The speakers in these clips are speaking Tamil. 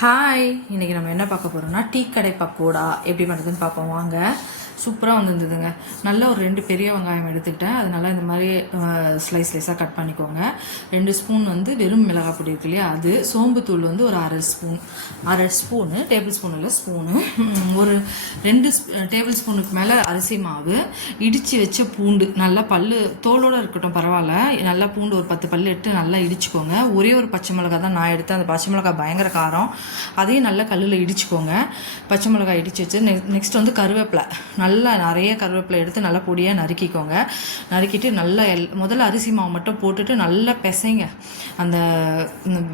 ஹாய் இன்றைக்கி நம்ம என்ன பார்க்க போகிறோம்னா டீ கடை பக்கோடா. எப்படி பண்ணுறதுன்னு பார்ப்போம். வாங்க. சூப்பராக வந்துருந்ததுங்க. நல்ல ஒரு ரெண்டு பெரிய வெங்காயம் எடுத்துக்கிட்டேன். அது நல்லா இந்த மாதிரி ஸ்லைஸ் ஸ்லைஸாக கட் பண்ணிக்கோங்க. ரெண்டு ஸ்பூன் வந்து வெறும் மிளகாய் பொடி இருக்கு இல்லையா? அது. சோம்புத்தூள் வந்து ஒரு அரை ஸ்பூன் அரை ஸ்பூனு டேபிள் ஸ்பூன் இல்லை ஸ்பூனு ஒரு ரெண்டு டேபிள் ஸ்பூனுக்கு மேலே அரிசி மாவு இடித்து வச்ச பூண்டு நல்லா பல்லு தோலோடு இருக்கட்டும் பரவாயில்ல. நல்லா பூண்டு ஒரு பத்து பல்லு எடுத்து நல்லா இடிச்சுக்கோங்க. ஒரே ஒரு பச்சை மிளகா தான் நான் எடுத்தேன். அந்த பச்சை மிளகாய் பயங்கர காரம். அதையும் நல்லா கல்லில் இடிச்சுக்கோங்க. பச்சை மிளகாய் இடித்து வச்சு நெக்ஸ்ட் வந்து கருவேப்பிலை. நல்லா நிறைய கருவேப்பிலை எடுத்து நல்லா பொடியாக நறுக்கிக்கோங்க. நறுக்கிட்டு நல்லா எல் முதல்ல அரிசி மாவு மட்டும் போட்டுட்டு நல்லா பிசைங்க. அந்த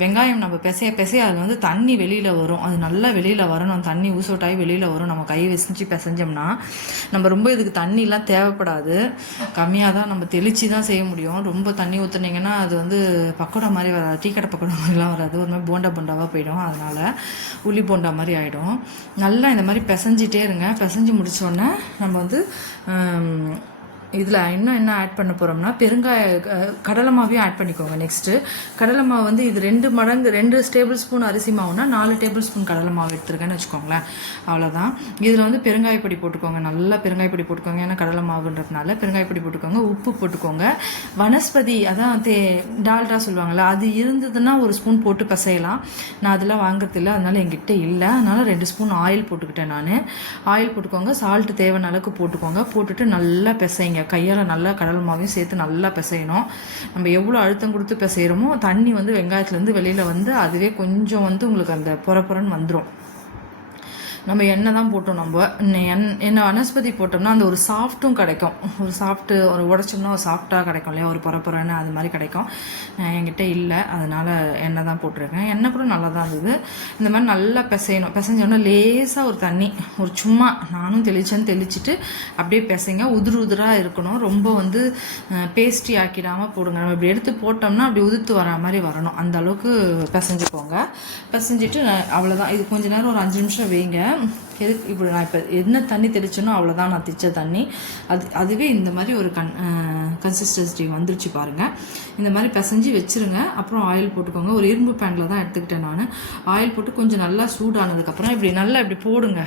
வெங்காயம் நம்ம பிசைய பிசைய அதில் வந்து தண்ணி வெளியில் வரும். அது நல்லா வெளியில் வரணும். தண்ணி ஊசோட்டாகி வெளியில் வரும். நம்ம கை வசிச்சு பிசைஞ்சோம்னா நம்ம ரொம்ப இதுக்கு தண்ணிலாம் தேவைப்படாது. கம்மியாக தான் நம்ம தெளித்து தான் செய்ய முடியும். ரொம்ப தண்ணி ஊற்றுனீங்கன்னா அது வந்து பக்கோடா மாதிரி வராது. டீ கடை பக்கோடா மாதிரிலாம் வராது. ஒரு மாதிரி போண்டா போண்டாவாக போயிடும். அதனால் உள்ளி போண்டா மாதிரி ஆகிடும் நல்லா இந்த மாதிரி பிசைஞ்சிட்டே இருங்க. பிசைஞ்சு முடித்தோடனே நம்ம வந்து இதில் இன்னும் என்ன ஆட் பண்ண போகிறோம்னா பெருங்காய கடலை மாவையும் ஆட் பண்ணிக்கோங்க நெக்ஸ்ட்டு கடலை மாவு வந்து இது ரெண்டு மடங்கு ரெண்டு டேபிள் ஸ்பூன் அரிசி மாவுனா நாலு டேபிள் ஸ்பூன் கடலை மாவு எடுத்துருக்கேன்னு வச்சுக்கோங்களேன். அவ்வளோதான் இதில் வந்து பெருங்காயப்பொடி போட்டுக்கோங்க. நல்லா பெருங்காயப்பொடி போட்டுக்கோங்க. ஏன்னா கடலை மாவுன்றதுனால பெருங்காயப்பொடி போட்டுக்கோங்க. உப்பு போட்டுக்கோங்க. வனஸ்பதி அதான் தே டால்டா சொல்லுவாங்கள்ல அது இருந்ததுன்னா ஒரு ஸ்பூன் போட்டு பசையலாம். நான் அதெல்லாம் வாங்குறதில்ல. அதனால் எங்கிட்ட இல்லை. அதனால் ரெண்டு ஸ்பூன் ஆயில் போட்டுக்கிட்டேன் நான். ஆயில் போட்டுக்கோங்க. சால்ட்டு தேவையான அளவுக்கு போட்டுக்கோங்க. போட்டுட்டு நல்லா பிசைங்க. கையால் நல்லா கடல் மாவையும் சேர்த்து நல்லா பிசையணும். நம்ம எவ்வளோ அழுத்தம் கொடுத்து பிசைகிறோமோ தண்ணி வந்து வெங்காயத்துலேருந்து வெளியில் வந்து அதுவே கொஞ்சம் வந்து உங்களுக்கு அந்த புறப்புறன்னு வந்துடும் நம்ம எண்ணெய் தான் போட்டோம் நம்ம. எண் என்ன வனஸ்பதி போட்டோம்னா அந்த ஒரு சாஃப்ட்டும் கிடைக்கும். ஒரு சாஃப்ட்டு ஒரு உடச்சோம்னா ஒரு சாஃப்டாக கிடைக்கும் இல்லையா? ஒரு பரப்புறன்னு அது மாதிரி கிடைக்கும். என்கிட்ட இல்லை. அதனால் எண்ணெய் தான் போட்டிருக்கேன். எண்ணெய் கூட நல்லா தான் இருந்தது. இந்த மாதிரி நல்லா பிசையணும். பிசைஞ்சோன்னா லேசாக ஒரு தண்ணி. ஒரு சும்மா நானும் தெளிச்சேன்னு தெளிச்சுட்டு அப்படியே பிசைங்க. உதிர் உதிராக இருக்கணும். ரொம்ப வந்து பேஸ்டி ஆக்கிடாமல் போடுங்க. நம்ம இப்படி எடுத்து போட்டோம்னா அப்படி உதுத்து வர மாதிரி வரணும். அந்த அளவுக்கு பிசைஞ்சுக்கோங்க. பிசைஞ்சிட்டு அவ்வளோதான் இது கொஞ்ச நேரம் ஒரு அஞ்சு நிமிஷம் வைங்க. am. எதுக்கு இப்படி நான் இப்போ என்ன தண்ணி தெளிச்சனோ அவ்வளோதான் நான் திச்ச தண்ணி. அது அதுவே இந்த மாதிரி ஒரு கன் கன்சிஸ்டன்சி வந்துருச்சு பாருங்கள் இந்த மாதிரி பிசைஞ்சு வச்சுருங்க. அப்புறம் ஆயில் போட்டுக்கோங்க. ஒரு இரும்பு பேனில் தான் எடுத்துக்கிட்டேன் நான். ஆயில் போட்டு கொஞ்சம் நல்லா சூடானதுக்கப்புறம் இப்படி நல்லா இப்படி போடுங்க.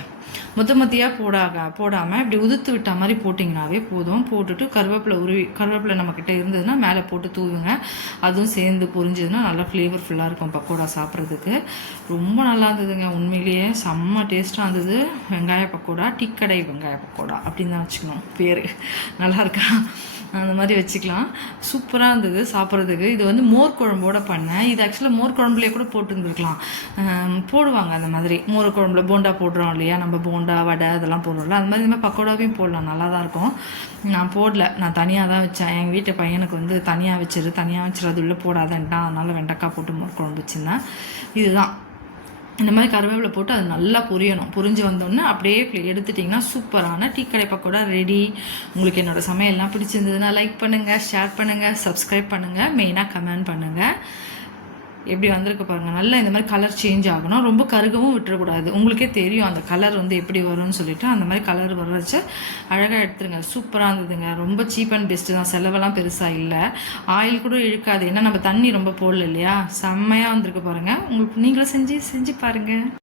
மொத்த மொத்தியாக போடாக போடாமல் இப்படி உதுத்து விட்ட மாதிரி போட்டிங்கனாவே போதும். போட்டுட்டு கருவேப்பிலை உருவி கருவேப்பிலை நம்மக்கிட்ட இருந்ததுன்னா மேலே போட்டு தூவுங்க. அதுவும் சேர்ந்து பொரிஞ்சதுன்னா நல்லா ஃப்ளேவர்ஃபுல்லாக இருக்கும் பக்கோடா சாப்பிட்றதுக்கு. ரொம்ப நல்லா இருந்ததுங்க. உண்மையிலேயே செம்ம டேஸ்ட்டாக இருந்தது. வெங்காய பக்கோடா டிக்கடை வெங்காய பக்கோடா அப்படின்னு தான் வச்சுக்கணும். பேர். நல்லாயிருக்கா அந்த மாதிரி வச்சுக்கலாம். சூப்பராக இருந்தது சாப்பிட்றதுக்கு. இது வந்து மோர் குழம்போட பண்ணேன். இது ஆக்சுவலாக மோர் குழம்புலேயே கூட போட்டுருந்துருக்கலாம். போடுவாங்க அந்த மாதிரி. மோர் குழம்புல போண்டா போடுறோம் இல்லையா? நம்ம போண்டா வடை அதெல்லாம் போடுறோம்ல. அந்த மாதிரி இந்த மாதிரி பக்கோடாவையும் போடலாம். நல்லா தான் இருக்கும். நான் போடல. நான் தனியாக தான் வச்சேன். எங்கள் வீட்டு பையனுக்கு வந்து தனியாக வச்சிரு. தனியாக வச்சிரு அது உள்ளே போடாதேன்ட்டான். அதனால் வெண்டைக்காய் போட்டு மோர் குழம்பு வச்சுருந்தேன். இதுதான். இந்த மாதிரி கருவேப்பிலை போட்டு அது நல்லா பொரியணும். பொரிஞ்சு வந்தோடனே அப்படியே எடுத்துட்டிங்கன்னா சூப்பரான டீ கடை பக்கோடா ரெடி உங்களுக்கு என்னோடய சமையல்லாம் பிடிச்சிருந்ததுன்னா லைக் பண்ணுங்கள் ஷேர் பண்ணுங்கள் சப்ஸ்கிரைப் பண்ணுங்கள் மெயினாக கமெண்ட் பண்ணுங்கள் எப்படி வந்திருக்கு பாருங்கள் நல்லா இந்த மாதிரி கலர் சேஞ்ச் ஆகணும். ரொம்ப கருகவும் விட்டுறக்கூடாது. உங்களுக்கே தெரியும் அந்த கலர் வந்து எப்படி வரும்னு சொல்லிட்டு. அந்த மாதிரி கலர் வர்றச்சு அழகாக எடுத்துருங்க. சூப்பராக இருந்ததுங்க. ரொம்ப சீப் அண்ட் பெஸ்ட்டு தான். செலவெல்லாம் பெருசாக இல்லை. ஆயில் கூட இழுக்காது. ஏன்னா நம்ம தண்ணி ரொம்ப போடல இல்லையா? செம்மையாக வந்திருக்கு பாருங்கள் உங்களுக்கு நீங்களும் செஞ்சு செஞ்சு பாருங்கள்